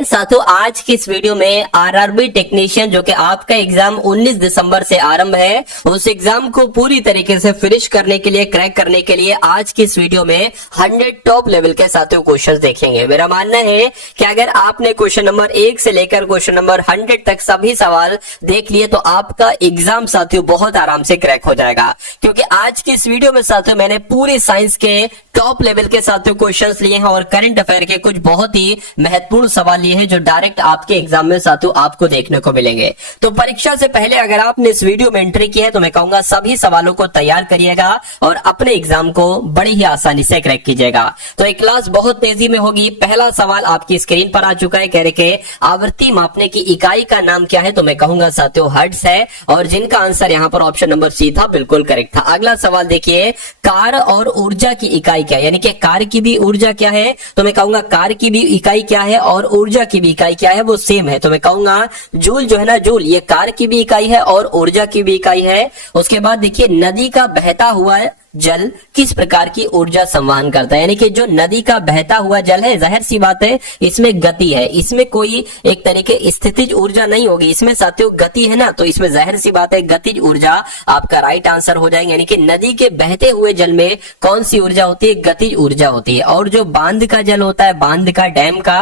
Friends, साथियों आज की इस वीडियो में आरआरबी टेक्नीशियन जो कि आपका एग्जाम 19 दिसंबर से आरंभ है, उस एग्जाम को पूरी तरीके से फिनिश करने के लिए, क्रैक करने के लिए आज की इस वीडियो में 100 टॉप लेवल के साथियों क्वेश्चंस देखेंगे। मेरा मानना है कि अगर आपने क्वेश्चन नंबर 1 से लेकर क्वेश्चन नंबर 100 तक सभी सवाल देख लिए तो आपका एग्जाम साथियों बहुत आराम से क्रैक हो जाएगा, क्योंकि आज की इस वीडियो में साथियों मैंने पूरे साइंस के टॉप लेवल के साथियों क्वेश्चंस लिए हैं और करंट अफेयर के कुछ बहुत ही महत्वपूर्ण सवाल लिए हैं जो डायरेक्ट आपके एग्जाम में साथियों आपको देखने को मिलेंगे। तो परीक्षा से पहले अगर आपने इस वीडियो में एंट्री की है तो मैं कहूंगा सभी सवालों को तैयार करिएगा और अपने एग्जाम को बड़ी ही आसानी से क्रैक कीजिएगा। तो एक क्लास बहुत तेजी में होगी। पहला सवाल आपकी स्क्रीन पर आ चुका है, कह रहे के आवृत्ति मापने की इकाई का नाम क्या है, तो मैं कहूंगा साथियों हर्ट्ज है और जिनका आंसर यहां पर ऑप्शन नंबर सी था, बिल्कुल करेक्ट था। अगला सवाल देखिए, कार और ऊर्जा की इकाई क्या है, यानी कि कार की भी ऊर्जा क्या है, तो मैं कहूंगा कार की भी इकाई क्या है और ऊर्जा की भी इकाई क्या है, वो सेम है। तो मैं कहूंगा जूल जो है ना, जूल ये कार की भी इकाई है और ऊर्जा की भी इकाई है। उसके बाद देखिए, नदी का बहता हुआ जल किस प्रकार की ऊर्जा संवहन करता है, यानी कि जो नदी का बहता हुआ जल है, जाहिर सी बात है इसमें गति है, इसमें कोई एक तरीके स्थितिज ऊर्जा नहीं होगी, इसमें साथियों गति है ना, तो इसमें जाहिर सी बात है गतिज ऊर्जा आपका राइट आंसर हो जाएगा। यानी कि नदी के बहते हुए जल में कौन सी ऊर्जा होती है, गतिज ऊर्जा होती है। और जो बांध का जल होता है, बांध का, डैम का,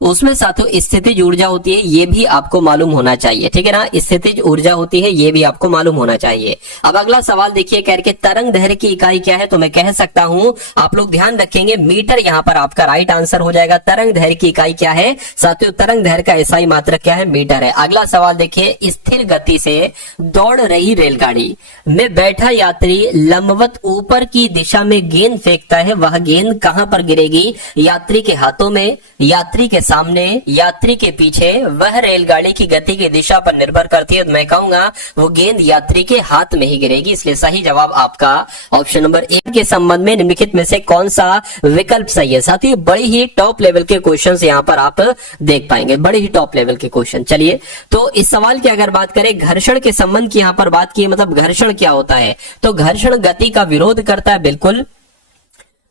उसमें साथियों स्थितिज ऊर्जा होती है, ये भी आपको मालूम होना चाहिए, ठीक है ना, स्थितिज ऊर्जा होती है, ये भी आपको मालूम होना चाहिए। अब अगला सवाल देखिए, कह के तरंग दैर्घ्य की इकाई क्या है, तो मैं कह सकता हूं आप लोग ध्यान रखेंगे मीटर यहां पर आपका राइट आंसर हो जाएगा। तरंग दैर्घ्य की इकाई क्या है साथियों, तरंग दैर्घ्य का एसआई मात्रक क्या है, मीटर है। अगला सवाल देखिए, स्थिर गति से दौड़ रही रेलगाड़ी में बैठा यात्री लंबवत ऊपर की दिशा में गेंद फेंकता है, वह गेंद कहां पर गिरेगी, यात्री के हाथों में, यात्री के सामने, यात्री के पीछे, वह रेलगाड़ी की गति की दिशा पर निर्भर करती है। तो मैं कहूंगा वो गेंद यात्री के हाथ में ही गिरेगी, इसलिए सही जवाब आपका ऑप्शन नंबर 1 के संबंध में निम्नलिखित में से कौन सा विकल्प सही है। साथियों बड़ी ही टॉप लेवल के क्वेश्चंस यहां पर आप देख पाएंगे, बड़े ही टॉप लेवल के क्वेश्चन। चलिए, तो इस सवाल की अगर बात करें, घर्षण के संबंध की यहां पर बात की, मतलब घर्षण क्या होता है, तो घर्षण गति का विरोध करता है, बिल्कुल।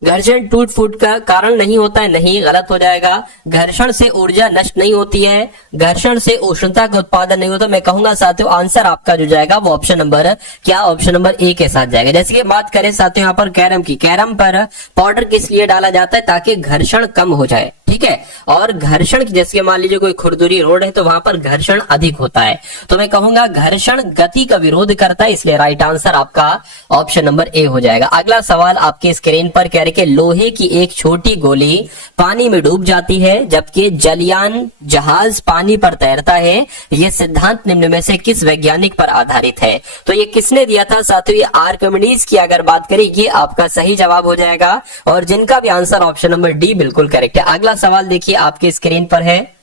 घर्षण टूट फूट का कारण नहीं होता है, नहीं, गलत हो जाएगा। घर्षण से ऊर्जा नष्ट नहीं होती है, घर्षण से उष्णता का उत्पादन नहीं होता। मैं कहूंगा साथियों आंसर आपका जो जाएगा वो ऑप्शन नंबर क्या, ऑप्शन नंबर ए के साथ जाएगा। जैसे कि बात करें साथियों यहाँ पर कैरम की, कैरम पर पाउडर किस लिए डाला जाता है, ताकि घर्षण कम हो जाए, ठीक है। और घर्षण जैसे मान लीजिए कोई खुरदुरी रोड है तो वहां पर घर्षण अधिक होता है, तो मैं कहूंगा घर्षण गति का विरोध करता है, इसलिए राइट आंसर आपका ऑप्शन नंबर ए हो जाएगा। अगला सवाल आपके स्क्रीन पर कह रहे कि लोहे की एक छोटी गोली पानी में डूब जाती है जबकि जलयान जहाज पानी पर तैरता है, यह सिद्धांत निम्न में से किस वैज्ञानिक पर आधारित है, तो ये किसने दिया था साथियों, ये आर्किमिडीज की अगर बात करें ये आपका सही जवाब हो जाएगा और जिनका भी आंसर ऑप्शन नंबर डी बिल्कुल करेक्ट है। अगला सवाल देखिए आपके स्क्रीन पर है,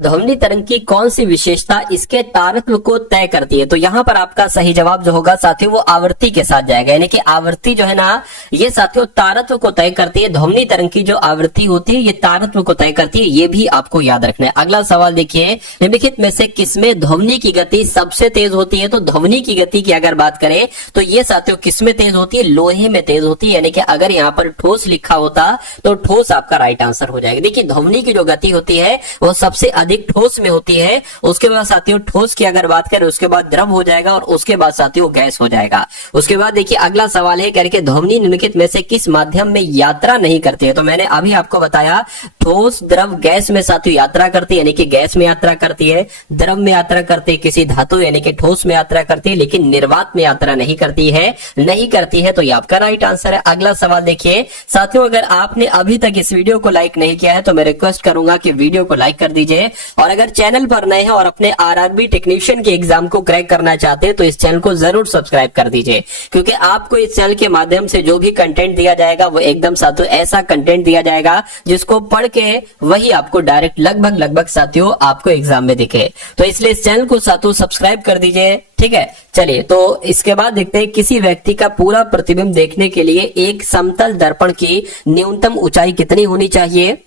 ध्वनि तरंग की कौन सी विशेषता इसके तारत्व को तय करती है, तो यहां पर आपका सही जवाब जो होगा साथियों वो आवृत्ति के साथ जाएगा, यानी कि आवृत्ति जो है ना ये साथियों तारत्व को तय करती है। ध्वनि तरंग की जो आवृत्ति होती है ये तारत्व को तय करती है, ये भी आपको याद रखना है। अगला सवाल देखिए, निम्नलिखित में से किसमें ध्वनि की गति सबसे तेज होती है, तो ध्वनि की गति की अगर बात करें तो ये साथियों किसमें तेज होती है, लोहे में तेज होती है, यानी कि अगर यहाँ पर ठोस लिखा होता तो ठोस आपका राइट आंसर हो जाएगा। देखिए ध्वनि की जो गति होती है वो सबसे अधिक ठोस में होती है, उसके बाद साथियों ठोस की अगर बात करें उसके बाद द्रव हो जाएगा और उसके बाद साथियों गैस हो जाएगा। उसके बाद देखिए अगला सवाल है, करके ध्वनि निम्नलिखित में से किस माध्यम में यात्रा नहीं करती है, तो मैंने अभी आपको बताया ठोस, द्रव, गैस में साथियों यात्रा करती है, यानी कि गैस में यात्रा करती है, द्रव में यात्रा करती है, किसी धातु यानी कि ठोस में यात्रा करती है, लेकिन निर्वात में यात्रा नहीं करती है, नहीं करती है, तो ये आपका राइट आंसर है। अगला सवाल देखिए साथियों, अगर आपने अभी तक इस वीडियो को लाइक नहीं किया है तो मैं रिक्वेस्ट करूंगा कि वीडियो को लाइक कर दीजिए, और अगर चैनल पर नए हैं और अपने आरआरबी टेक्नीशियन के एग्जाम को क्रैक करना चाहते हैं तो इस चैनल को जरूर सब्सक्राइब कर दीजिए, क्योंकि आपको इस चैनल के माध्यम से जो भी कंटेंट दिया जाएगा वो एकदम साथियों ऐसा कंटेंट दिया जाएगा जिसको पढ़ के वही आपको डायरेक्ट लगभग साथियों आपको एग्जाम में दिखे, तो इसलिए इस चैनल को साथियों सब्सक्राइब कर दीजिए, ठीक है। चलिए, तो इसके बाद देखते हैं, किसी व्यक्ति का पूरा प्रतिबिंब देखने के लिए एक समतल दर्पण की न्यूनतम ऊंचाई कितनी होनी चाहिए,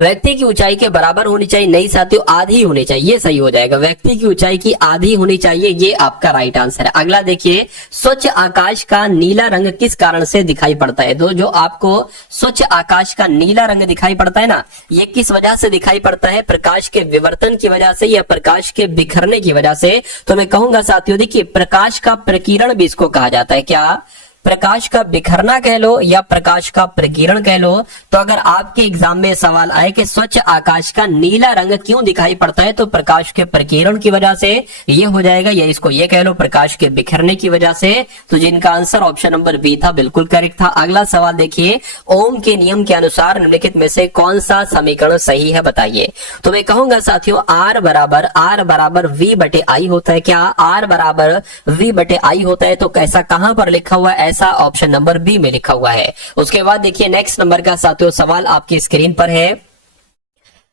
व्यक्ति की ऊंचाई के बराबर होनी चाहिए, नहीं साथियों आधी होनी चाहिए, ये सही हो जाएगा। व्यक्ति की ऊंचाई की आधी होनी चाहिए, ये आपका राइट आंसर है। अगला देखिए, स्वच्छ आकाश का नीला रंग किस कारण से दिखाई पड़ता है? तो जो आपको स्वच्छ आकाश का नीला रंग दिखाई पड़ता है ना, ये किस वजह से दिखाई पड़ता है? प्रकाश के विवर्तन की वजह से या प्रकाश के बिखरने की वजह से? तो मैं कहूंगा साथियों, देखिए प्रकाश का प्रकीर्ण भी इसको कहा जाता है। क्या? प्रकाश का बिखरना कह लो या प्रकाश का प्रकीर्ण कह लो। तो अगर आपके एग्जाम में सवाल आए कि स्वच्छ आकाश का नीला रंग क्यों दिखाई पड़ता है, तो प्रकाश के प्रकीर्ण की वजह से ये हो जाएगा, या इसको ये कह लो प्रकाश के बिखरने की वजह से। तो जिनका आंसर ऑप्शन नंबर बी था, बिल्कुल करेक्ट था। अगला सवाल देखिए, ओम के नियम के अनुसार निम्नलिखित में से कौन सा समीकरण सही है, बताइए। तो मैं कहूंगा साथियों, आर बराबर वी बटे आई होता है। क्या? आर बराबर वी बटे आई होता है। तो कैसा कहां पर लिखा हुआ है? ऐसा ऑप्शन नंबर बी में लिखा हुआ है। उसके बाद देखिए नेक्स्ट नंबर का साथियों सवाल आपकी स्क्रीन पर है।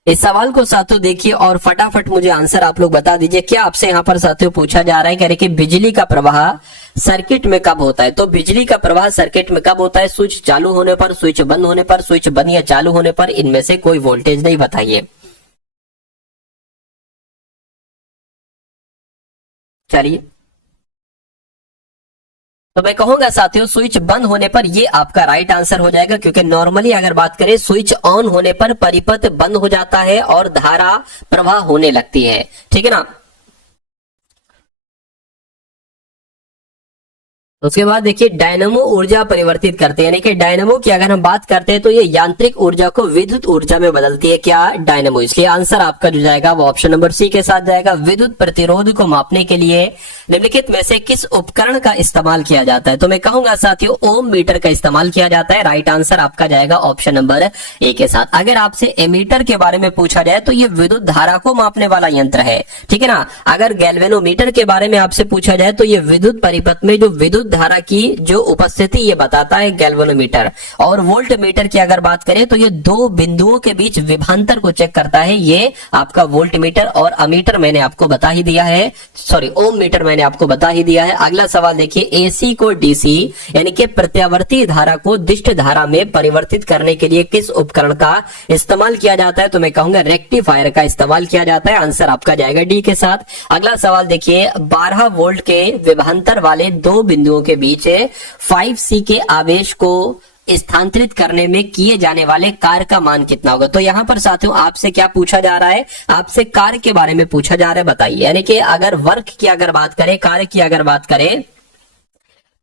इस सवाल को साथियों देखिए और फटाफट मुझे आंसर आप लोग बता दीजिए। क्या आपसे यहाँ पर साथियों पूछा जा रहा है, कह रहे कि बिजली का प्रवाह सर्किट में कब होता है? तो बिजली का प्रवाह सर्किट में कब होता है? स्विच चालू होने पर, स्विच बंद होने पर, स्विच बंद या चालू होने पर, इनमें से कोई वोल्टेज नहीं, बताइए। चलिए, तो मैं कहूंगा साथियों स्विच बंद होने पर, ये आपका राइट आंसर हो जाएगा, क्योंकि नॉर्मली अगर बात करें स्विच ऑन होने पर परिपथ बंद हो जाता है और धारा प्रवाह होने लगती है, ठीक है ना। उसके बाद देखिए, डायनेमो ऊर्जा परिवर्तित करते हैं, यानी कि डायनेमो की अगर हम बात करते हैं तो ये यांत्रिक ऊर्जा को विद्युत ऊर्जा में बदलती है। क्या? डायनेमो। इसलिए आंसर आपका जो जाएगा वो ऑप्शन नंबर सी के साथ जाएगा। विद्युत प्रतिरोध को मापने के लिए निम्नलिखित में से किस उपकरण का इस्तेमाल किया जाता है? तो मैं कहूंगा साथियों ओम मीटर का इस्तेमाल किया जाता है। राइट आंसर आपका जाएगा ऑप्शन नंबर ए के साथ। अगर आपसे एमीटर के बारे में पूछा जाए तो ये विद्युत धारा को मापने वाला यंत्र है, ठीक है ना। अगर गैल्वेनोमीटर के बारे में आपसे पूछा जाए तो ये विद्युत परिपथ में जो विद्युत धारा की जो उपस्थिति ये बताता है गैल्वेनोमीटर। और वोल्ट मीटर की अगर बात करें तो ये दो बिंदुओं के बीच विभवांतर को चेक करता है, ये आपका वोल्ट मीटर। और अमीटर मैंने आपको बता ही दिया है, सॉरी ओम मीटर मैंने आपको बता ही दिया है। अगला सवाल देखिए, एसी को डीसी यानी कि प्रत्यावर्ती धारा को दिष्ट धारा में परिवर्तित करने के लिए किस उपकरण का इस्तेमाल किया जाता है? तो मैं कहूंगा रेक्टिफायर का इस्तेमाल किया जाता है। आंसर आपका जाएगा डी के साथ। अगला सवाल देखिए, 12 वोल्ट के विभवांतर वाले दो बिंदुओं के बीच 5C के आवेश को स्थानांतरित करने में किए जाने वाले कार्य का मान कितना होगा? तो यहां पर साथियों आपसे क्या पूछा जा रहा है? आपसे कार्य के बारे में पूछा जा रहा है, बताइए। यानी कि अगर वर्क की अगर बात करें, कार्य की अगर बात करें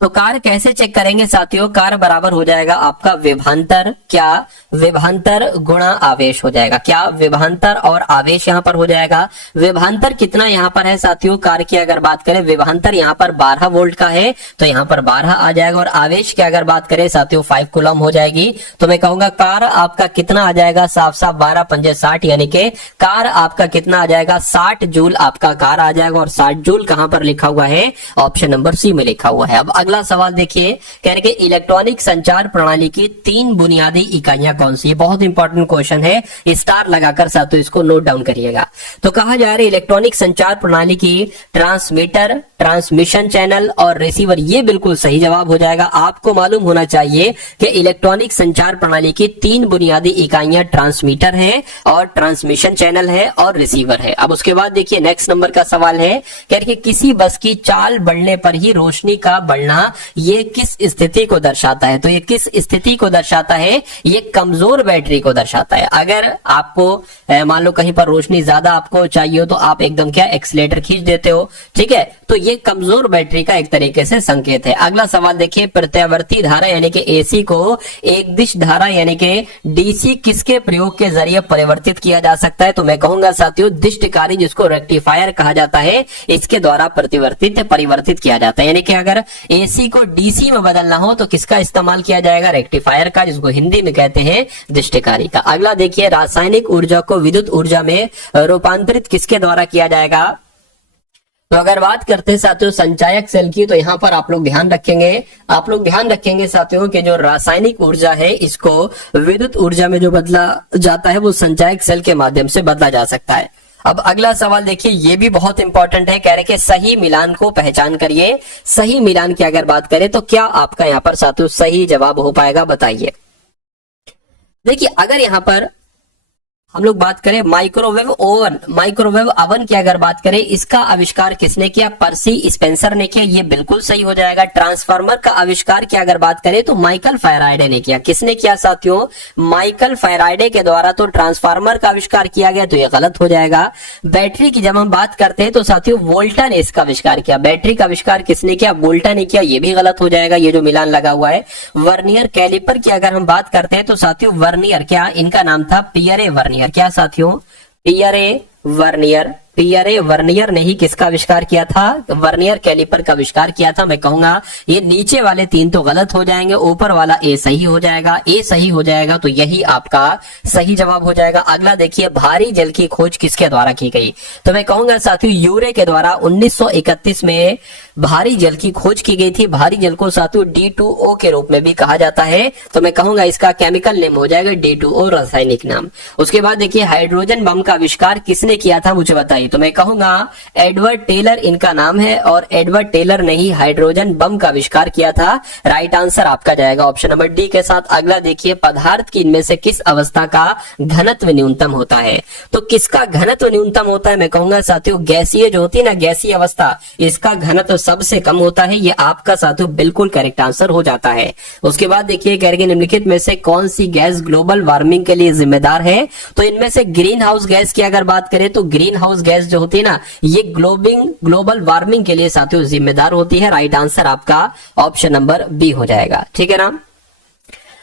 तो कार्य कैसे चेक करेंगे साथियों? कार्य बराबर हो जाएगा आपका विभवांतर, क्या? विभवांतर गुणा आवेश हो जाएगा। क्या? विभवांतर और आवेश यहां पर हो जाएगा। विभवांतर कितना यहां पर है साथियों? कार्य की अगर बात करें, विभवांतर यहां पर 12 वोल्ट का है तो यहां पर 12 आ जाएगा। और आवेश की अगर बात करें साथियों 5 कूलम हो जाएगी। तो मैं कहूंगा कार्य आपका कितना आ जाएगा? साफ साफ 12 पंजे 60, यानी कि कार्य आपका कितना आ जाएगा? 60 जूल आपका कार्य आ जाएगा। और 60 जूल कहां पर लिखा हुआ है? ऑप्शन नंबर सी में लिखा हुआ है। अब अगला सवाल देखिए, कह रहे कि इलेक्ट्रॉनिक संचार प्रणाली की 3 बुनियादी इकाइयां कौन सी? बहुत इंपॉर्टेंट क्वेश्चन है, स्टार लगाकर साथियों इसको नोट डाउन करिएगा। तो कहा जा रहा है इलेक्ट्रॉनिक संचार प्रणाली की ट्रांसमीटर, ट्रांसमिशन चैनल और रिसीवर। ये बिल्कुल सही जवाब हो जाएगा। आपको मालूम होना चाहिए कि इलेक्ट्रॉनिक संचार प्रणाली की 3 बुनियादी इकाइयां ट्रांसमीटर है और ट्रांसमिशन चैनल है और रिसीवर है। अब उसके बाद देखिए नेक्स्ट नंबर का सवाल है, कह रहे कि किसी बस की चाल बढ़ने पर ही रोशनी का बढ़ना ये किस स्थिति को दर्शाता है? तो ये किस स्थिति को दर्शाता है? ये कमजोर बैटरी को दर्शाता है। अगर आपको मान लो कहीं पर रोशनी ज्यादा आपको चाहिए हो तो आप एकदम क्या एक्सीलेटर खींच देते हो, ठीक है। तो ये कमजोर बैटरी का एक तरीके से संकेत है। अगला सवाल देखिए, प्रत्यावर्ती धारा यानी कि एसी को एक दिश धारा यानी कि डीसी किसके प्रयोग के जरिए परिवर्तित किया जा सकता है? तो मैं कहूंगा साथियों दिष्टकारी, जिसको रेक्टिफायर कहा जाता है, इसके द्वारा परिवर्तित किया जाता है। यानी कि अगर एसी को डीसी में बदलना हो तो किसका इस्तेमाल किया जाएगा? रेक्टिफायर का, जिसको हिंदी में कहते हैं दिष्टकारी का। अगला देखिए, रासायनिक ऊर्जा को विद्युत ऊर्जा में रूपांतरित किसके द्वारा किया जाएगा? तो अगर बात करते हैं साथियों संचायक सेल की, तो यहां पर आप लोग ध्यान रखेंगे साथियों कि जो रासायनिक ऊर्जा है इसको विद्युत ऊर्जा में जो बदला जाता है वो संचायक सेल के माध्यम से बदला जा सकता है। अब अगला सवाल देखिए, ये भी बहुत इंपॉर्टेंट है, कह रहे कि सही मिलान को पहचान करिए। सही मिलान की अगर बात करें तो क्या आपका यहाँ पर साथियों सही जवाब हो पाएगा, बताइए। देखिए अगर यहाँ पर हम लोग बात करें माइक्रोवेव ओवन, माइक्रोवेव ओवन की अगर बात करें, इसका आविष्कार किसने किया? पर्सी स्पेंसर ने किया, ये बिल्कुल सही हो जाएगा। ट्रांसफार्मर का आविष्कार की अगर बात करें तो माइकल फैराडे ने किया। किसने किया साथियों? माइकल फैराडे के द्वारा तो ट्रांसफार्मर का आविष्कार किया गया, तो ये गलत हो जाएगा। बैटरी की जब हम बात करते हैं तो साथियों वोल्टा ने इसका आविष्कार किया। बैटरी का आविष्कार किसने किया? वोल्टा ने किया, ये भी गलत हो जाएगा, ये जो मिलान लगा हुआ है। वर्नियर कैलिपर की अगर हम बात करते हैं तो साथियों वर्नियर, क्या इनका नाम था? Pierre vernier. क्या साथियों? Pierre vernier. पियरे वर्नियर ने ही किसका आविष्कार किया था? वर्नियर कैलिपर का आविष्कार किया था। मैं कहूंगा ये नीचे वाले 3 तो गलत हो जाएंगे, ऊपर वाला ए सही हो जाएगा। ए सही हो जाएगा तो यही आपका सही जवाब हो जाएगा। अगला देखिए, भारी जल की खोज किसके द्वारा की गई? तो मैं कहूंगा साथियों यूरे के द्वारा 1931 में भारी जल की खोज की गई थी। भारी जल को साथियों D2O के रूप में भी कहा जाता है, तो मैं कहूंगा इसका केमिकल नेम हो जाएगा D2O, रासायनिक नाम। उसके बाद देखिए, हाइड्रोजन बम का आविष्कार किसने किया था मुझे बताइए? तो मैं कहूंगा एडवर्ड टेलर इनका नाम है, और एडवर्ड टेलर ने ही हाइड्रोजन बम का आविष्कार किया था। राइट आंसर आपका जाएगा ऑप्शन नंबर डी के साथ। अगला देखिए, पदार्थ की इनमें से किस अवस्था का घनत्व न्यूनतम होता है? तो किसका घनत्व न्यूनतम होता है? मैं कहूंगा साथियों गैसीय जो होती है ना, गैसीय अवस्था, इसका घनत्व सबसे कम होता है। ये आपका साथियों बिल्कुल करेक्ट आंसर हो जाता है। उसके बाद देखिए, कह रहे निम्नलिखित में से कौन सी गैस ग्लोबल वार्मिंग के लिए जिम्मेदार है? तो इनमें से ग्रीन हाउस गैस की अगर बात करें तो ग्रीन हाउस गैस जो होती है ना, ये ग्लोबल वार्मिंग के लिए साथियों जिम्मेदार होती है। राइट आंसर आपका ऑप्शन नंबर बी हो जाएगा। ठीक है ना।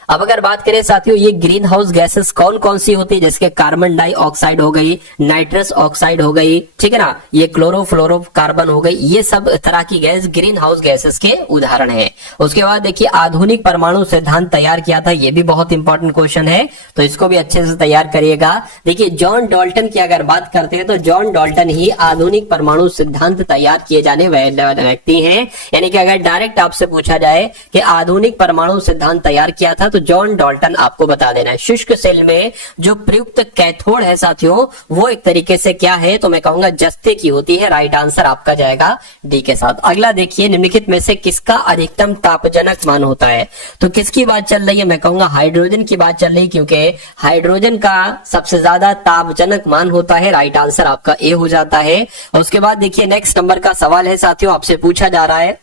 अब अगर बात करें साथियों, ये ग्रीन हाउस गैसेस कौन कौन सी होती है? जैसे कार्बन डाइऑक्साइड हो गई, नाइट्रस ऑक्साइड हो गई, ठीक है ना, ये क्लोरोफ्लोरोकार्बन हो गई, ये सब तरह की गैस ग्रीन हाउस गैसेस के उदाहरण है। उसके बाद देखिए, आधुनिक परमाणु सिद्धांत तैयार किया था, ये भी बहुत इंपॉर्टेंट क्वेश्चन है, तो इसको भी अच्छे से तैयार करिएगा। देखिए, जॉन डाल्टन की अगर बात करते हैं तो जॉन डाल्टन ही आधुनिक परमाणु सिद्धांत तैयार किए जाने वाले व्यक्ति हैं। यानी कि अगर डायरेक्ट आपसे पूछा जाए कि आधुनिक परमाणु सिद्धांत तैयार किया था, तो जॉन डाल्टन आपको बता देना है। शुष्क सेल में जो प्रयुक्त कैथोड है साथियों, वो एक तरीके से क्या है? तो मैं कहूंगा जस्ते की होती है। राइट आंसर आपका जाएगा डी के साथ। अगला देखिए, निम्नलिखित में से किसका अधिकतम तापजनक मान होता है? तो किसकी बात चल रही है? मैं कहूंगा हाइड्रोजन की बात चल रही है, क्योंकि हाइड्रोजन का सबसे ज्यादा तापजनक मान होता है। राइट आंसर आपका ए हो जाता है। उसके बाद देखिए, नेक्स्ट नंबर का सवाल है साथियों, आपसे पूछा जा रहा है,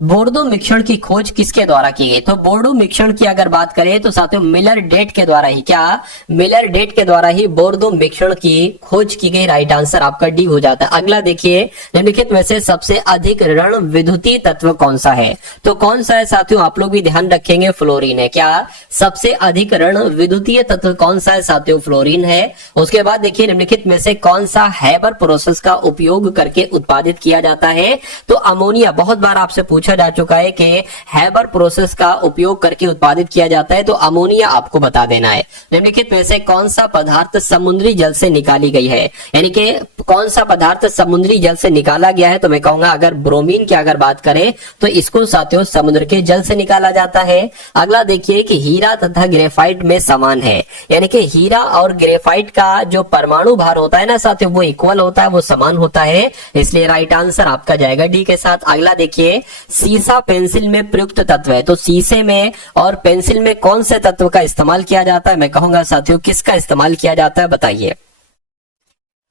बोर्डो मिश्रण की खोज किसके द्वारा की गई? तो बोर्डो मिश्रण की अगर बात करें तो साथियों मिलर डेट के द्वारा ही, क्या मिलर डेट के द्वारा ही बोर्डो मिश्रण की खोज की गई। राइट आंसर आपका डी हो जाता है। अगला देखिए, निम्नलिखित में से सबसे अधिक ऋण विद्युतीय तत्व कौन सा है? तो कौन सा है साथियों? आप लोग भी ध्यान रखेंगे, फ्लोरीन है। क्या सबसे अधिक ऋण विद्युतीय तत्व कौन सा है साथियों? फ्लोरीन है। उसके बाद देखिए, निम्नलिखित में से कौन सा हैबर प्रोसेस का उपयोग करके उत्पादित किया जाता है? तो अमोनिया। बहुत बार आपसे पूछा जा चुका है कि हैबर प्रोसेस का उपयोग करके उत्पादित किया जाता है, तो अमोनिया आपको बता देना है। निम्नलिखित में से कौन सा पदार्थ समुद्री जल से निकाली गई है? यानी कि कौन सा पदार्थ समुद्री जल से निकाला गया है? तो मैं कहूंगा अगर ब्रोमीन की अगर बात करें तो इसको साथियों समुद्र के जल से निकाला जाता है। अगला देखिए कि हीरा तथा ग्रेफाइट में समान है, यानी कि हीरा और ग्रेफाइट का जो परमाणु भार होता है ना साथियों, वो इक्वल होता है, वो समान होता है, इसलिए राइट आंसर आपका जाएगा डी के साथ। अगला देखिए, सीसा पेंसिल में प्रयुक्त तत्व है, तो सीसे में और पेंसिल में कौन से तत्व का इस्तेमाल किया जाता है? मैं कहूंगा साथियों किसका इस्तेमाल किया जाता है, बताइए।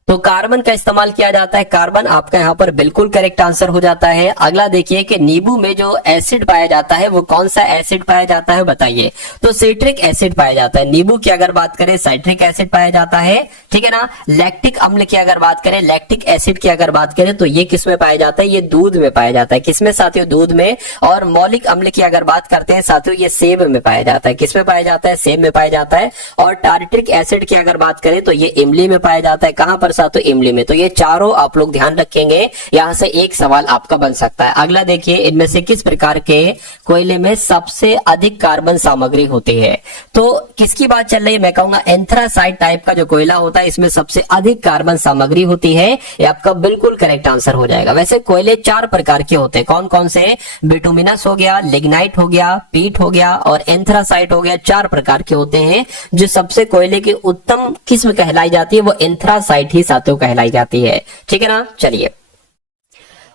तो कार्बन का इस्तेमाल किया जाता है। कार्बन आपका यहाँ पर बिल्कुल करेक्ट आंसर हो जाता है। अगला देखिए कि नींबू में जो एसिड पाया जाता है वो कौन सा एसिड पाया जाता है, बताइए। तो साइट्रिक एसिड पाया जाता है। नींबू की अगर बात करें साइट्रिक एसिड पाया जाता है, ठीक है ना। लैक्टिक अम्ल की अगर बात करें, लैक्टिक एसिड की अगर बात करें तो ये किस में पाया जाता है? ये दूध में पाया जाता है। किसमें साथियों? दूध में। और मौलिक अम्ल की अगर बात करते हैं साथियों, ये सेब में पाया जाता है। किसमें पाया जाता है? सेब में पाया जाता है। और टार्ट्रिक एसिड की अगर बात करें तो ये इमली में पाया जाता है। कहां पर साथियों? इमली में। तो ये चारों आप लोग ध्यान रखेंगे, यहां से एक सवाल आपका बन सकता है। अगला देखिए, इनमें से किस प्रकार के कोयले में सबसे अधिक कार्बन सामग्री होती है? तो किसकी बात चल रही है? मैं कहूंगा एंथ्रासाइट टाइप का जो कोयला होता है, इसमें सबसे अधिक कार्बन सामग्री होती है। ये आपका बिल्कुल करेक्ट आंसर हो जाएगा। वैसे कोयले 4 प्रकार के होते हैं। कौन कौन से? बिटुमिनस हो गया, लिग्नाइट हो गया, पीट हो गया और एंथ्रासाइट हो गया। 4 प्रकार के होते हैं। जो सबसे कोयले की उत्तम किस्म कहलाई जाती है वो एंथ्रासाइट ही साथियों कहलाई जाती है, ठीक है ना। चलिए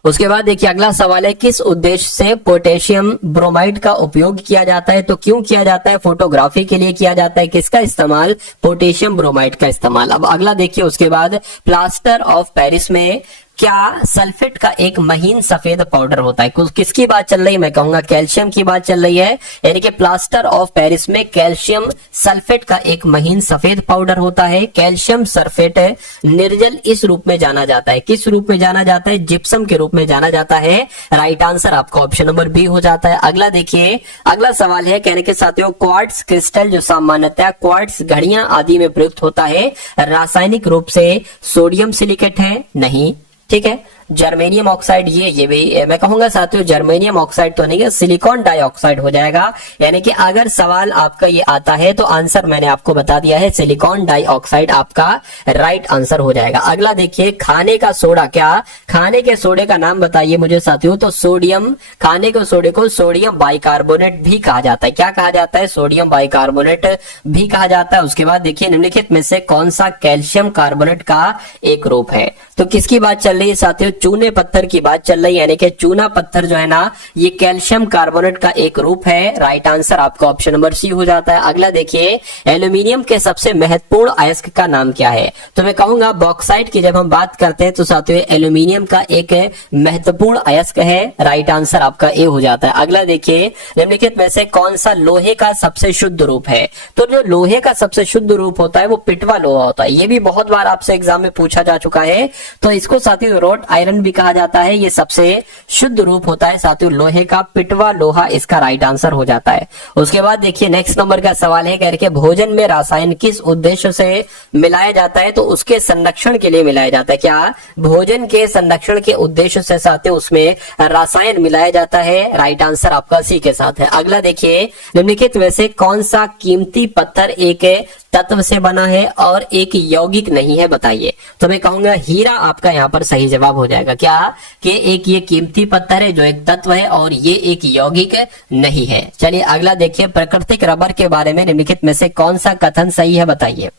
उसके बाद देखिए अगला सवाल है, किस उद्देश्य से पोटेशियम ब्रोमाइड का उपयोग किया जाता है? तो क्यों किया जाता है? फोटोग्राफी के लिए किया जाता है। किसका इस्तेमाल? पोटेशियम ब्रोमाइड का इस्तेमाल। अब अगला देखिए उसके बाद, प्लास्टर ऑफ पेरिस में क्या सल्फेट का एक महीन सफेद पाउडर होता है? किसकी बात चल रही है? मैं कहूंगा कैल्शियम की बात चल रही है। यानी कि प्लास्टर ऑफ पेरिस में कैल्शियम सल्फेट का एक महीन सफेद पाउडर होता है। कैल्शियम सल्फेट निर्जल इस रूप में जाना जाता है। किस रूप में जाना जाता है? जिप्सम के रूप में जाना जाता है। राइट आंसर आपका ऑप्शन नंबर बी हो जाता है। अगला देखिए, अगला सवाल है, कहने के साथियों, क्वार्ट्ज क्रिस्टल जो सामान्यतः क्वार्ट्ज घड़ियां आदि में प्रयुक्त होता है, रासायनिक रूप से सोडियम सिलिकेट है? नहीं। ठीक है, जर्मेनियम ऑक्साइड, ये भी मैं कहूंगा साथियों जर्मेनियम ऑक्साइड तो नहीं है, सिलिकॉन डाइऑक्साइड हो जाएगा। यानी कि अगर सवाल आपका ये आता है तो आंसर मैंने आपको बता दिया है, सिलिकॉन डाइऑक्साइड आपका राइट आंसर हो जाएगा। अगला देखिए, खाने का सोडा, क्या खाने के सोडे का नाम बताइए मुझे साथियों? तो सोडियम, खाने के सोडे को सोडियम बाइकार्बोनेट भी कहा जाता है। क्या कहा जाता है? सोडियम बाइकार्बोनेट भी कहा जाता है। उसके बाद देखिए, निम्नलिखित में से कौन सा कैल्शियम कार्बोनेट का एक रूप है? तो किसकी बात चल रही है साथियों? चूने पत्थर की बात चल रही है। यानी कि चूना पत्थर जो है ना, ये कैल्शियम कार्बोनेट का एक रूप है। राइट आंसर आपका ऑप्शन नंबर सी हो जाता है। अगला देखिए, एल्यूमिनियम के सबसे महत्वपूर्ण अयस्क का नाम क्या है? तो मैं कहूंगा बॉक्साइट की जब हम बात करते हैं तो साथियों एल्यूमिनियम का एक महत्वपूर्ण अयस्क है। राइट आंसर आपका ए हो जाता है। अगला देखिए, निम्नलिखित में से कौन सा लोहे का सबसे शुद्ध रूप है? तो जो लोहे का सबसे शुद्ध रूप होता है वो पिटवा लोहा होता है। ये भी बहुत बार आपसे एग्जाम में पूछा जा चुका है। तो इसको साथियों रोट आयरन भी कहा जाता है। ये सबसे शुद्ध रूप होता है साथियों लोहे का, पिटवा लोहा इसका राइट आंसर हो जाता है। उसके बाद देखिए नेक्स्ट नंबर का सवाल है, कह रहे भोजन में रसायन किस उद्देश्य से मिलाया जाता है? तो उसके संरक्षण के लिए मिलाया जाता है। क्या भोजन के संरक्षण के उद्देश्य से साथियों उसमें रसायन मिलाया जाता है? राइट आंसर आपका सी के साथ है। अगला देखिए, निम्नलिखित में से कौन सा कीमती पत्थर एक तत्व से बना है और एक यौगिक नहीं है? बताइए। तो मैं कहूंगा हीरा आपका यहाँ पर सही जवाब हो जाएगा। क्या कि एक ये कीमती पत्थर है जो एक तत्व है और ये एक यौगिक नहीं है। चलिए अगला देखिए, प्राकृतिक रबर के बारे में निम्नलिखित में से कौन सा कथन सही है? बताइए।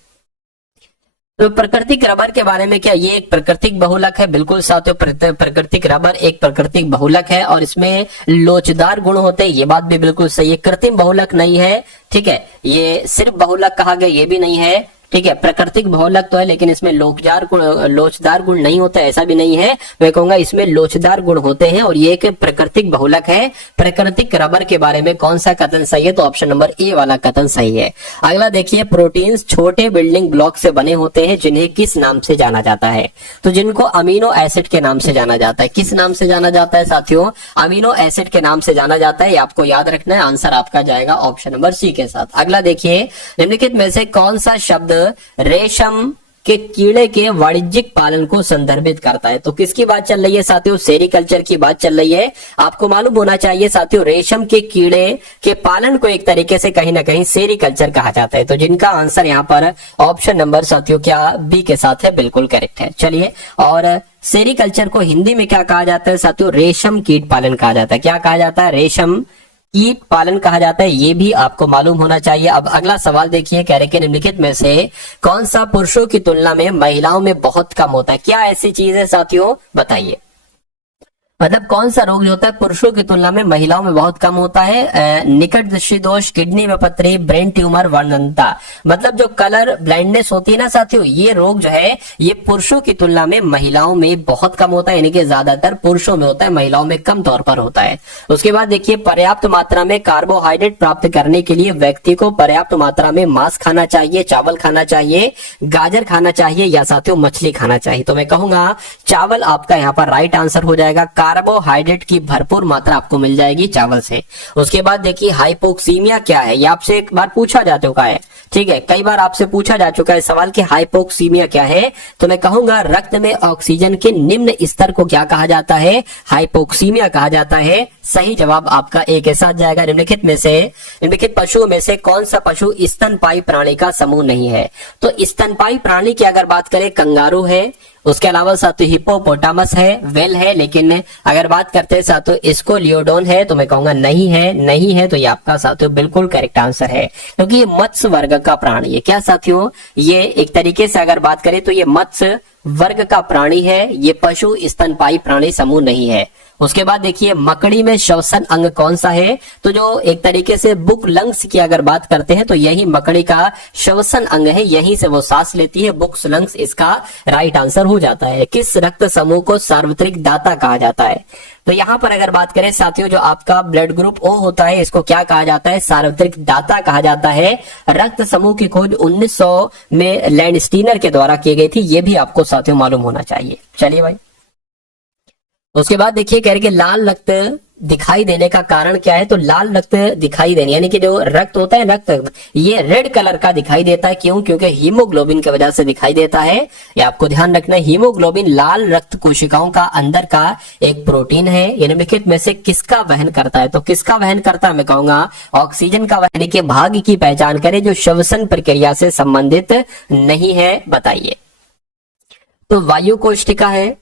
तो प्राकृतिक रबर के बारे में, क्या ये एक प्राकृतिक बहुलक है? बिल्कुल साथियों, प्राकृतिक रबर एक प्राकृतिक बहुलक है और इसमें लोचदार गुण होते हैं। ये बात भी बिल्कुल सही है। कृत्रिम बहुलक नहीं है। ठीक है, ये सिर्फ बहुलक कहा गया, ये भी नहीं है। ठीक है, प्राकृतिक बहुलक तो है लेकिन इसमें लोचदार गुण नहीं होता, ऐसा भी नहीं है। मैं कहूंगा इसमें लोचदार गुण होते हैं और ये एक प्राकृतिक बहुलक है। प्राकृतिक रबर के बारे में कौन सा कथन सही है? तो ऑप्शन नंबर ए वाला कथन सही है। अगला देखिए, प्रोटीन्स छोटे बिल्डिंग ब्लॉक से बने होते हैं जिन्हें किस नाम से जाना जाता है? तो जिनको अमीनो एसिड के नाम से जाना जाता है। किस नाम से जाना जाता है साथियों? अमीनो एसिड के नाम से जाना जाता है। ये आपको याद रखना है। आंसर आपका जाएगा ऑप्शन नंबर सी के साथ। अगला देखिए, निम्नलिखित में से कौन सा शब्द रेशम के कीड़े के वाणिज्यिक पालन को संदर्भित करता है? तो किसकी बात चल रही है साथियों? सेरिकल्चर की बात चल रही है। आपको मालूम होना चाहिए साथियों, रेशम के कीड़े के पालन को एक तरीके से कहीं ना कहीं सेरिकल्चर कहा जाता है। तो जिनका आंसर यहाँ पर ऑप्शन नंबर साथियों क्या बी के साथ है, बिल्कुल करेक्ट है। चलिए, और सेरिकल्चर को हिंदी में क्या कहा जाता है साथियों? रेशम कीट पालन कहा जाता है। क्या कहा जाता है? रेशम कीट पालन कहा जाता है। ये भी आपको मालूम होना चाहिए। अब अगला सवाल देखिए, कह रहे कि निम्नलिखित में से कौन सा पुरुषों की तुलना में महिलाओं में बहुत कम होता है? क्या ऐसी चीज है साथियों? बताइए। मतलब कौन सा रोग जो होता है पुरुषों की तुलना में महिलाओं में बहुत कम होता है? निकट दृष्टि दोष, किडनी में पथरी, ब्रेन ट्यूमर, वर्णनता। मतलब जो कलर ब्लाइंडनेस होती है ना साथियों, ये रोग जो है ये पुरुषों की तुलना में महिलाओं में बहुत कम होता है। यानी कि ज्यादातर पुरुषों में होता है, महिलाओं में कम तौर पर होता है। उसके बाद देखिए, पर्याप्त मात्रा में कार्बोहाइड्रेट प्राप्त करने के लिए व्यक्ति को पर्याप्त मात्रा में मांस खाना चाहिए, चावल खाना चाहिए, गाजर खाना चाहिए या साथियों मछली खाना चाहिए? तो मैं कहूंगा चावल आपका यहाँ पर राइट आंसर हो जाएगा। कार्बोहाइड्रेट की भरपूर मात्रा आपको मिल जाएगी चावल से। उसके बाद देखिए, हाइपोक्सीमिया क्या है? ये आपसे एक बार पूछा जा चुका है। ठीक है, कई बार आपसे पूछा जा चुका है सवाल कि हाइपोक्सीमिया क्या है? तो मैं कहूंगा रक्त में ऑक्सीजन के निम्न स्तर को क्या कहा जाता है? हाइपोक्सीमिया कहा जाता है। सही जवाब आपका ए के साथ जाएगा। निम्नलिखित पशुओं में से कौन सा पशु स्तनपायी प्राणी का समूह नहीं है? तो स्तनपायी प्राणी की अगर बात करें, कंगारू है, उसके अलावा साथियों हिप्पोपोटामस है, वेल है, लेकिन अगर बात करते हैं साथियों स्कोलियोडोन है, तो मैं कहूंगा नहीं है। तो ये आपका साथियों बिल्कुल करेक्ट आंसर है, क्योंकि ये मत्स्य वर्ग का प्राणी है। क्या साथियों? ये एक तरीके से अगर बात करें तो ये मत्स्य वर्ग का प्राणी है, ये पशु स्तनपायी प्राणी समूह नहीं है। उसके बाद देखिए मकड़ी में श्वसन अंग कौन सा है, तो जो एक तरीके से बुक लंग्स की अगर बात करते हैं तो यही मकड़ी का श्वसन अंग है, यहीं से वो सांस लेती है, बुक्स लंग्स इसका राइट आंसर हो जाता है। किस रक्त समूह को सार्वत्रिक दाता कहा जाता है, तो यहाँ पर अगर बात करें साथियों जो आपका ब्लड ग्रुप ओ होता है इसको क्या कहा जाता है, सार्वत्रिक दाता कहा जाता है। रक्त समूह की खोज 1900 में लैंडस्टीनर के द्वारा की गई थी, ये भी आपको साथियों मालूम होना चाहिए। चलिए भाई, उसके बाद देखिए कह रहे कि लाल रक्त दिखाई देने का कारण क्या है, तो लाल रक्त दिखाई देने यानी कि जो रक्त होता है रक्त ये रेड कलर का दिखाई देता है, क्यों, क्योंकि हीमोग्लोबिन की वजह से दिखाई देता है। ये आपको ध्यान रखना है, हीमोग्लोबिन लाल रक्त कोशिकाओं का अंदर का एक प्रोटीन है, ये निम्नलिखित में से किसका वहन करता है, तो किसका वहन करता है, मैं कहूंगा ऑक्सीजन का वहन के भाग की पहचान करें जो श्वसन प्रक्रिया से संबंधित नहीं है, बताइए। तो वायु कोशिका है,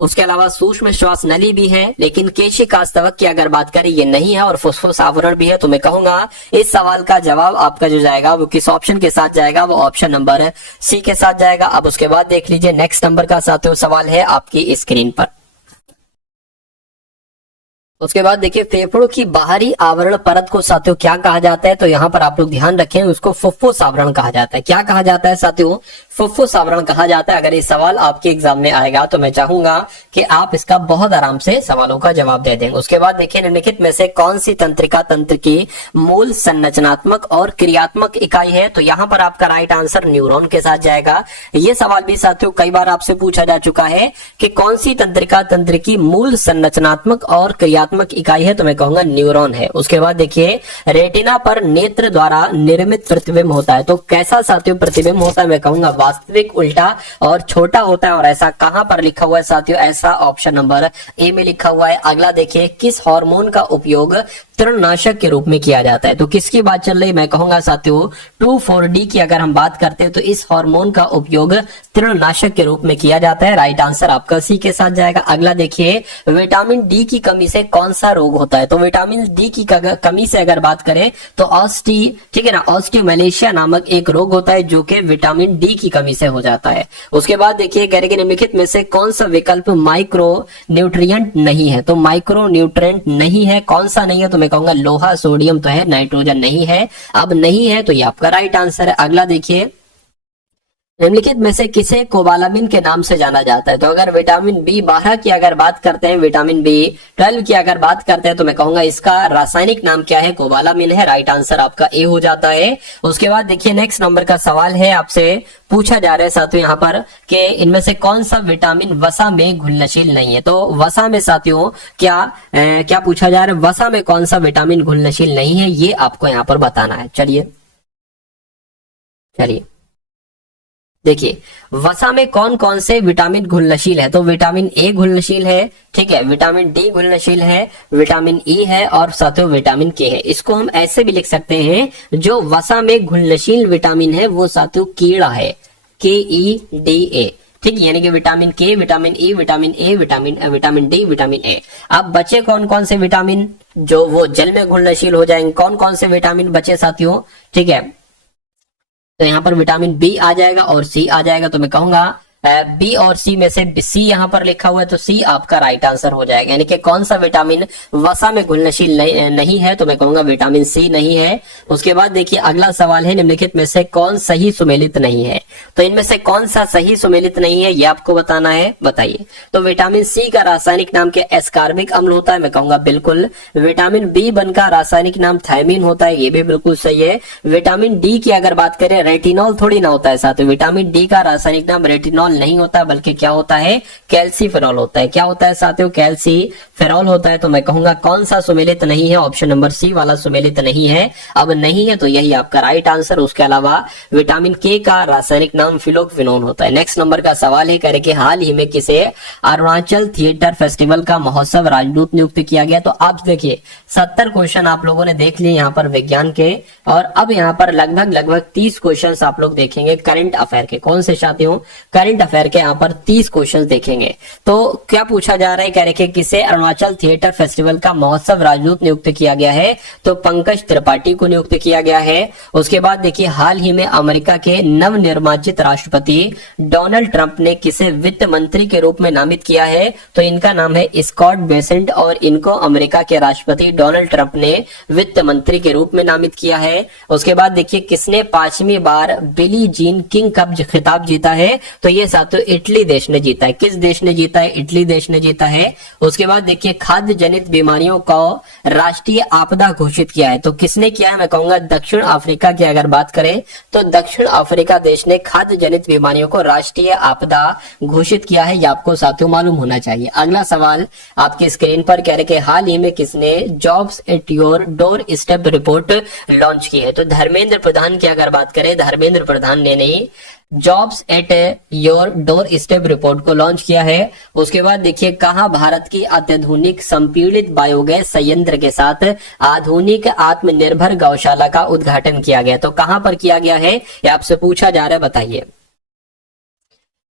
उसके अलावा सूक्ष्म श्वास नली भी है, लेकिन केशिकास्तवक की अगर बात करें ये नहीं है, और फुफ्फुस आवरण भी है। तो मैं कहूंगा इस सवाल का जवाब आपका जो जाएगा वो किस ऑप्शन के साथ जाएगा, वो ऑप्शन नंबर सी के साथ जाएगा। अब उसके बाद देख लीजिए नेक्स्ट नंबर का साथियों सवाल है आपकी स्क्रीन पर। उसके बाद देखिए फेफड़ों की बाहरी आवरण परत को साथियों क्या कहा जाता है, तो यहाँ पर आप लोग ध्यान रखें उसको फुफ्फुस आवरण कहा जाता है। क्या कहा जाता है साथियों, फुफ्फुस आवरण कहा जाता है। अगर ये सवाल आपके एग्जाम में आएगा तो मैं चाहूंगा कि आप इसका बहुत आराम से सवालों का जवाब दे देंगे। उसके बाद देखिए निम्नलिखित में से कौन सी तंत्रिका तंत्र की मूल संरचनात्मक और क्रियात्मक इकाई है, तो यहाँ पर आपका राइट आंसर न्यूरॉन के साथ जाएगा। ये सवाल भी साथियों कई बार आपसे पूछा जा चुका है कि कौन सी तंत्रिका तंत्र की मूल संरचनात्मक और क्रियात्मक इकाई है, तो मैं कहूंगा न्यूरॉन है। उसके बाद देखिए रेटिना पर नेत्र द्वारा निर्मित प्रतिबिंब होता है, तो कैसा साथियों प्रतिबिंब होता है, मैं कहूंगा वास्तविक, उल्टा और छोटा होता है। और ऐसा कहां पर लिखा हुआ है साथियों, ऐसा ऑप्शन नंबर ए में लिखा हुआ है। अगला देखिए किस हार्मोन का उपयोग तृणनाशक के रूप में किया जाता है, तो किसकी बात चल रही, मैं कहूंगा साथियों 2,4-D की अगर हम बात करते हैं तो इस हार्मोन का उपयोग तृणनाशक के रूप में किया जाता है। राइट आंसर आपका सी के साथ जाएगा। अगला देखिए विटामिन डी की कमी से कौन सा रोग होता है, तो विटामिन डी की कमी से अगर बात करें तो ठीक है ना, ऑस्टियोमैलेशिया नामक एक रोग होता है जो कि विटामिन डी की कमी से हो जाता है। उसके बाद देखिए कह रहे कि निम्नलिखित में से कौन सा विकल्प माइक्रो न्यूट्रिएंट नहीं है, तो माइक्रो न्यूट्रिएंट नहीं है, कौन सा नहीं है, तो मैं कहूंगा लोहा, सोडियम तो है, नाइट्रोजन नहीं है। अब नहीं है तो ये आपका राइट आंसर है। अगला देखिए निम्नलिखित में से किसे कोबालामिन के नाम से जाना जाता है, तो अगर विटामिन B12 की अगर बात करते हैं, विटामिन B12 की अगर बात करते हैं तो मैं कहूंगा इसका रासायनिक नाम क्या है, कोबालामिन है। राइट आंसर आपका ए हो जाता है। उसके बाद देखिए नेक्स्ट नंबर का सवाल है आपसे पूछा जा रहा है साथियों यहाँ पर कि इनमें से कौन सा विटामिन वसा में घुलनशील नहीं है, तो वसा में साथियों क्या पूछा जा रहा है, वसा में कौन सा विटामिन घुलनशील नहीं है, ये आपको यहाँ पर बताना है। चलिए देखिए वसा में कौन कौन से विटामिन घुलनशील है, तो विटामिन ए घुलनशील है, ठीक है, विटामिन डी घुलनशील है, विटामिन ई है और साथियों विटामिन के है। इसको हम ऐसे भी लिख सकते हैं जो वसा में घुलनशील विटामिन है वो साथियों कीड़ा है, KEDA, ठीक, यानी कि विटामिन के, vitamin E, vitamin A, vitamin D, vitamin A. अब बचे कौन कौन से विटामिन जो वो जल में घुलनशील हो जाएंगे, कौन कौन से विटामिन बचे साथियों, ठीक है, तो यहाँ पर विटामिन बी आ जाएगा और सी आ जाएगा। तो मैं कहूंगा बी और सी में से सी यहाँ पर लिखा हुआ है तो सी आपका राइट आंसर हो जाएगा। यानी कि कौन सा विटामिन वसा में घुलनशील नहीं है, तो मैं कहूंगा विटामिन सी नहीं है। उसके बाद देखिए अगला सवाल है निम्नलिखित में से कौन सही सुमेलित नहीं है, तो इनमें से कौन सा सही सुमेलित नहीं है ये आपको बताना है, बताइए। तो विटामिन सी का रासायनिक नाम क्या, एस्कार्बिक अम्ल होता है, मैं कहूंगा बिल्कुल। विटामिन B1 का रासायनिक नाम थायमिन होता है, ये भी बिल्कुल सही है। विटामिन डी की अगर बात करें, रेटिनॉल थोड़ी ना होता है साथ, विटामिन डी का रासायनिक नाम रेटिनॉल नहीं होता बल्कि क्या होता है, कैल्सीफेरॉल होता है। क्या होता है साथियों, कैल्सीफेरॉल होता है। तो मैं कहूंगा कौन सा सुमेलित नहीं है, ऑप्शन नंबर सी वाला सुमेलित नहीं है। अब नहीं है तो यही आपका राइट आंसर। उसके अलावा विटामिन के का रासायनिक नाम फिलोक्विनोन होता है। नेक्स्ट नंबर का सवाल है, कह कि हाल ही में किसे अरुणाचल थिएटर फेस्टिवल का महोत्सव राजदूत नियुक्त किया गया, तो आप देखिए 70 क्वेश्चन आप लोगों ने देख लिए यहाँ पर विज्ञान के, और अब यहाँ पर लगभग 30 क्वेश्चन आप लोग देखेंगे करंट अफेयर के। कौन से साथियों, करंट अफेयर के यहाँ पर 30 क्वेश्चन देखेंगे। तो क्या पूछा जा रहा है, कह रहे कि किसे अरुणाचल थिएटर फेस्टिवल का महोत्सव राजदूत नियुक्त किया गया है, तो पंकज त्रिपाठी को नियुक्त किया गया है। उसके बाद देखिए हाल ही में अमेरिका के नवनिर्वाचित राष्ट्रपति डोनाल्ड ट्रंप ने किसे वित्त मंत्री के रूप में नामित किया है, तो इनका नाम है स्कॉट बेसेंट और इनको अमेरिका के राष्ट्रपति डोनाल्ड ट्रंप ने वित्त मंत्री के रूप में नामित किया है। उसके बाद देखिए किसने 5वीं बार बिली जीन किंग कप खिताब जीता है, तो ये साथियों इटली देश ने जीता है। किस देश ने जीता है? इटली देश ने जीता है। उसके बाद देखिए खाद्य जनित बीमारियों को राष्ट्रीय आपदा घोषित किया है, तो किसने किया है? मैं कहूंगा दक्षिण अफ्रीका की अगर बात करें तो दक्षिण अफ्रीका देश ने खाद्य जनित बीमारियों को राष्ट्रीय आपदा घोषित किया है, ये आपको साथियों मालूम होना चाहिए। अगला सवाल आपकी स्क्रीन पर कह रहे कि हाल ही में किसने jobs at your door step report launch की है, तो धर्मेंद्र प्रधान की अगर बात करें, धर्मेंद्र प्रधान ने नहीं jobs at your door step report को लॉन्च किया है। उसके बाद देखिए कहां भारत की अत्याधुनिक संपीड़ित बायोगैस संयंत्र के साथ आधुनिक आत्मनिर्भर गौशाला का उद्घाटन किया गया, तो कहां पर किया गया है ये आपसे पूछा जा रहा है, बताइए।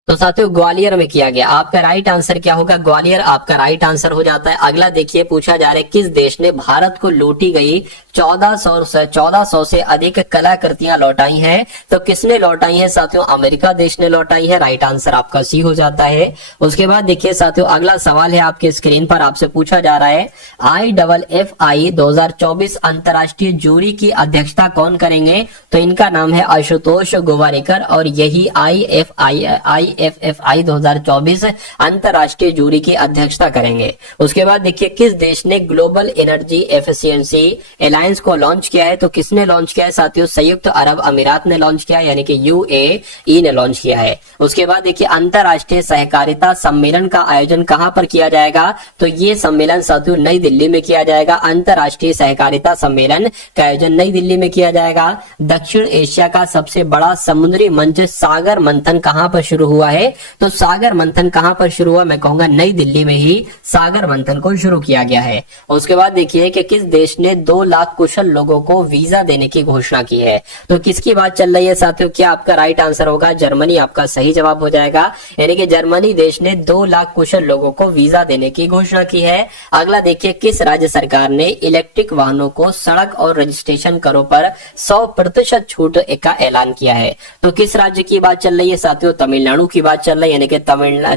तो साथियों ग्वालियर में किया गया। आपका राइट आंसर क्या होगा? ग्वालियर आपका राइट आंसर हो जाता है। अगला देखिए पूछा जा रहा है किस देश ने भारत को लौटी गई 1400 से अधिक कलाकृतियां लौटाई हैं, तो किसने लौटाई है साथियों? अमेरिका देश ने लौटाई है। राइट आंसर आपका सी हो जाता है। उसके बाद देखिए साथियों अगला सवाल है आपके स्क्रीन पर, आपसे पूछा जा रहा है IFFI 2024 अंतरराष्ट्रीय जूरी की अध्यक्षता कौन करेंगे, तो इनका नाम है आशुतोष गोवारिकर और यही IFFI 2024 अंतरराष्ट्रीय जूरी की अध्यक्षता करेंगे। उसके बाद देखिए किस देश ने ग्लोबल एनर्जी एफिशिएंसी अलायंस को लॉन्च किया है, तो किसने लॉन्च किया है साथियों? संयुक्त अरब अमीरात ने लॉन्च किया है, यानी कि UAE ने लॉन्च किया है। उसके बाद देखिए अंतरराष्ट्रीय सहकारिता सम्मेलन का आयोजन कहां पर किया जाएगा, तो ये सम्मेलन साथियों नई दिल्ली में किया जाएगा। अंतरराष्ट्रीय सहकारिता सम्मेलन का आयोजन नई दिल्ली में किया जाएगा। दक्षिण एशिया का सबसे बड़ा समुद्री मंच सागर मंथन कहां पर शुरू हुआ है, तो सागर मंथन कहां पर शुरू हुआ? मैं कहूंगा नई दिल्ली में ही सागर मंथन को शुरू किया गया है। उसके बाद देखिए कि किस देश ने 2 लाख कुशल लोगों को वीजा देने की घोषणा की है, तो किसकी बात चल रही है साथियों? क्या आपका राइट आंसर होगा? जर्मनी आपका सही जवाब हो जाएगा, यानी कि जर्मनी देश ने 2 लाख कुशल लोगों को वीजा देने की घोषणा की है। अगला देखिए किस राज्य सरकार ने इलेक्ट्रिक वाहनों को सड़क और रजिस्ट्रेशन करों पर 100% छूट का ऐलान किया है, तो किस राज्य की बात चल रही है साथियों? तमिलनाडु की बात चल रही है, यानी कि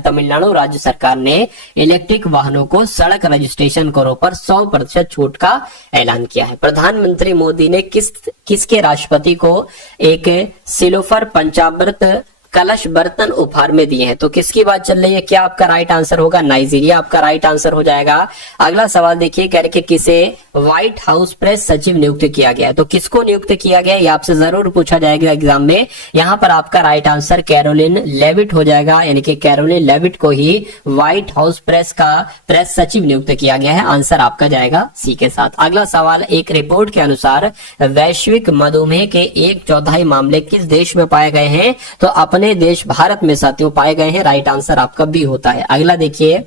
तमिलनाडु राज्य सरकार ने इलेक्ट्रिक वाहनों को सड़क रजिस्ट्रेशन करों पर 100% छूट का ऐलान किया है। प्रधानमंत्री मोदी ने किसके राष्ट्रपति को एक सिल्वर पंचामृत कलश बर्तन उपहार में दिए हैं, तो किसकी बात चल रही है? क्या आपका राइट आंसर होगा? नाइजीरिया आपका राइट आंसर हो जाएगा। अगला सवाल देखिए कह रहे कि किसे व्हाइट हाउस प्रेस सचिव नियुक्त किया गया है, तो किसको नियुक्त किया गया है ये आपसे जरूर पूछा जाएगा एग्जाम में। यहाँ पर आपका राइट आंसर कैरोलिन लेविट हो जाएगा, यानी कि कैरोलिन लेविट को ही व्हाइट हाउस प्रेस सचिव नियुक्त किया गया है। आंसर आपका जाएगा सी के साथ। अगला सवाल, एक रिपोर्ट के अनुसार वैश्विक मधुमेह के 1/4 मामले किस देश में पाए गए हैं, तो अपने देश भारत में साथियों पाए गए हैं। राइट आंसर आपका बी होता है। अगला देखिए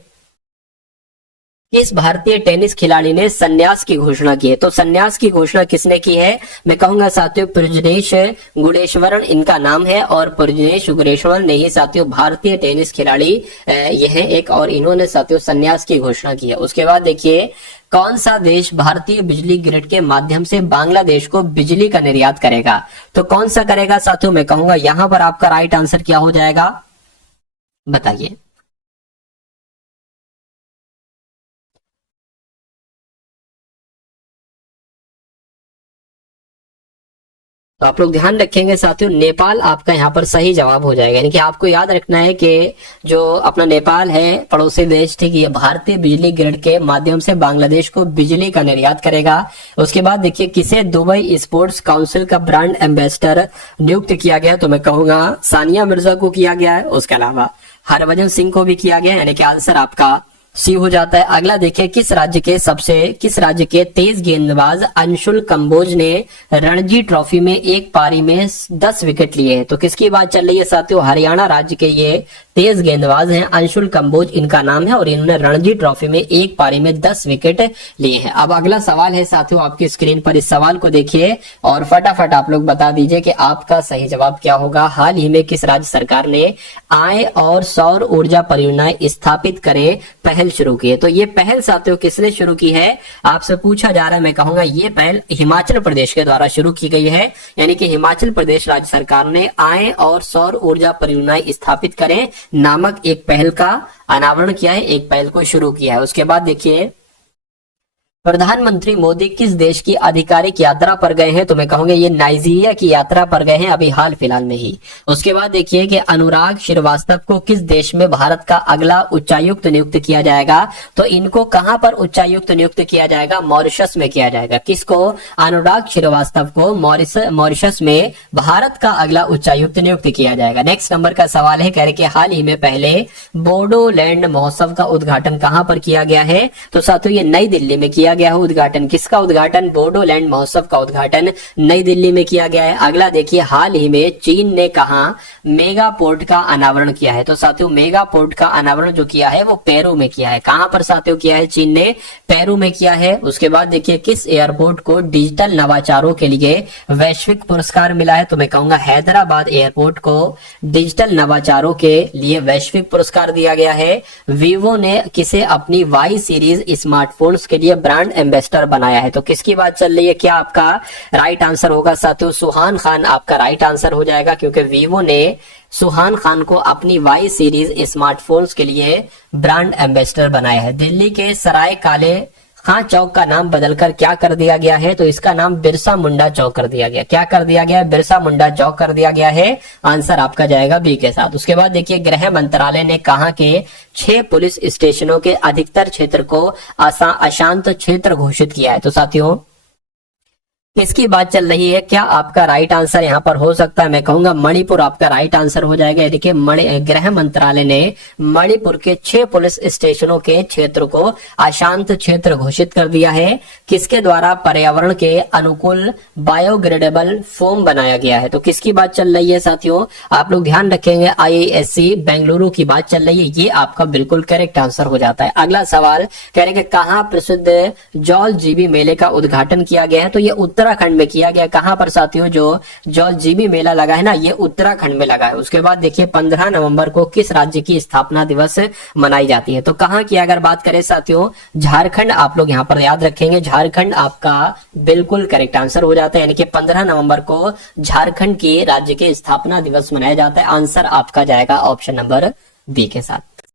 किस भारतीय टेनिस खिलाड़ी ने संन्यास की घोषणा की है, तो संन्यास की घोषणा किसने की है? मैं कहूंगा साथियों प्रजनेश गुणेश्वरन इनका नाम है, और प्रजनेश गुणेश्वरन ने ही साथियों भारतीय टेनिस खिलाड़ी यह एक, और इन्होंने साथियों संन्यास की घोषणा की है। उसके बाद देखिए कौन सा देश भारतीय बिजली ग्रिड के माध्यम से बांग्लादेश को बिजली का निर्यात करेगा, तो कौन सा करेगा साथियों? मैं कहूंगा यहां पर आपका राइट आंसर क्या हो जाएगा, बताइए। तो आप लोग ध्यान रखेंगे साथियों, नेपाल आपका यहाँ पर सही जवाब हो जाएगा। यानी कि आपको याद रखना है कि जो अपना नेपाल है पड़ोसी देश, ठीक है, ये भारतीय बिजली ग्रिड के माध्यम से बांग्लादेश को बिजली का निर्यात करेगा। उसके बाद देखिए किसे दुबई स्पोर्ट्स काउंसिल का ब्रांड एम्बेसडर नियुक्त किया गया, तो मैं कहूंगा सानिया मिर्जा को किया गया है। उसके अलावा हरभजन सिंह को भी किया गया, यानी कि आंसर आपका सी हो जाता है। अगला देखिए किस राज्य के तेज गेंदबाज अंशुल कंबोज ने रणजी ट्रॉफी में एक पारी में 10 विकेट लिए हैं, तो किसकी बात चल रही है साथियों? हरियाणा राज्य के ये तेज गेंदबाज हैं। अंशुल कंबोज इनका नाम है और इन्होंने रणजी ट्रॉफी में एक पारी में 10 विकेट लिए हैं। अब अगला सवाल है साथियों आपकी स्क्रीन पर, इस सवाल को देखिए और फटाफट आप लोग बता दीजिए कि आपका सही जवाब क्या होगा। हाल ही में किस राज्य सरकार ने आय और सौर ऊर्जा परियोजनाएं स्थापित करे पहल शुरू की है? तो ये पहल साथियों किसने शुरू की है आपसे पूछा जा रहा है। मैं कहूंगा ये पहल हिमाचल प्रदेश के द्वारा शुरू की गई है, यानी कि हिमाचल प्रदेश राज्य सरकार ने आय और सौर ऊर्जा परियोजनाएं स्थापित करें नामक एक पहल का अनावरण किया है, एक पहल को शुरू किया है। उसके बाद देखिए प्रधानमंत्री मोदी किस देश की आधिकारिक यात्रा पर गए हैं? तो मैं कहूंगा ये नाइजीरिया की यात्रा पर गए हैं अभी हाल फिलहाल में ही। उसके बाद देखिए कि अनुराग श्रीवास्तव को किस देश में भारत का अगला उच्चायुक्त नियुक्त किया जाएगा? तो इनको कहां पर उच्चायुक्त नियुक्त किया जाएगा? मॉरिशस में किया जाएगा। किसको? अनुराग श्रीवास्तव को मॉरिशस में भारत का अगला उच्चायुक्त नियुक्त किया जाएगा। नेक्स्ट नंबर का सवाल है, कह रहे कि हाल ही में पहले बोडोलैंड महोत्सव का उद्घाटन कहां पर किया गया है? तो साथियों ये नई दिल्ली में किया गया है उद्घाटन। किसका उद्घाटन? बोडोलैंड महोत्सव का उद्घाटन नई दिल्ली में किया गया है। अगला देखिए हाल ही में चीन ने कहा मेगा पोर्ट का अनावरण किया है? तो साथियों मेगा पोर्ट का अनावरण जो किया है वो पेरू में किया है। कहां पर साथियों किया है? चीन ने पेरू में किया है। उसके बाद देखिए किस एयरपोर्ट को डिजिटल नवाचारों के लिए वैश्विक पुरस्कार मिला है? तो मैं कहूंगा हैदराबाद एयरपोर्ट को डिजिटल नवाचारों के लिए वैश्विक पुरस्कार दिया गया है। वीवो ने किसे अपनी वाई सीरीज स्मार्टफोन्स के लिए ब्रांड एम्बेसडर बनाया है? तो किसकी बात चल रही है? क्या आपका राइट आंसर होगा साथियों? सुहान खान आपका राइट आंसर हो जाएगा, क्योंकि वीवो ने सुहान खान को अपनी वाई सीरीज स्मार्टफोन्स के लिए ब्रांड एम्बेसडर बनाया है। दिल्ली के सराय काले खां चौक का नाम बदलकर क्या कर दिया गया है? तो इसका नाम बिरसा मुंडा चौक कर दिया गया। क्या कर दिया गया है? बिरसा मुंडा चौक कर दिया गया है। आंसर आपका जाएगा बी के साथ। उसके बाद देखिए गृह मंत्रालय ने कहा कि 6 पुलिस स्टेशनों के अधिकतर क्षेत्र को अशांत क्षेत्र घोषित किया है। तो साथियों किसकी बात चल रही है? क्या आपका राइट आंसर यहाँ पर हो सकता है? मैं कहूंगा मणिपुर आपका राइट आंसर हो जाएगा। देखिए गृह मंत्रालय ने मणिपुर के 6 पुलिस स्टेशनों के क्षेत्र को अशांत क्षेत्र घोषित कर दिया है। किसके द्वारा? पर्यावरण के अनुकूल बायोग्रेडेबल फोम बनाया गया है। तो किसकी बात चल रही है साथियों? आप लोग ध्यान रखेंगे IISc बेंगलुरु की बात चल रही है। ये आपका बिल्कुल करेक्ट आंसर हो जाता है। अगला सवाल कह रहे हैं कि कहाँ प्रसिद्ध जौल जीबी मेले का उद्घाटन किया गया है? तो ये उत्तराखंड में किया गया। कहां पर साथियों? जो जौल जीबी मेला लगा है ना, ये उत्तराखंड में लगा है। उसके बाद देखिए 15 नवंबर को किस राज्य की स्थापना दिवस मनाई जाती है? तो कहां की अगर बात करें साथियों, झारखंड आप लोग यहां पर याद रखेंगे। झारखंड आपका बिल्कुल करेक्ट आंसर हो जाता है, यानी कि 15 नवंबर को झारखंड की राज्य के स्थापना दिवस मनाया जाता है। आंसर आपका जाएगा ऑप्शन नंबर बी के साथ।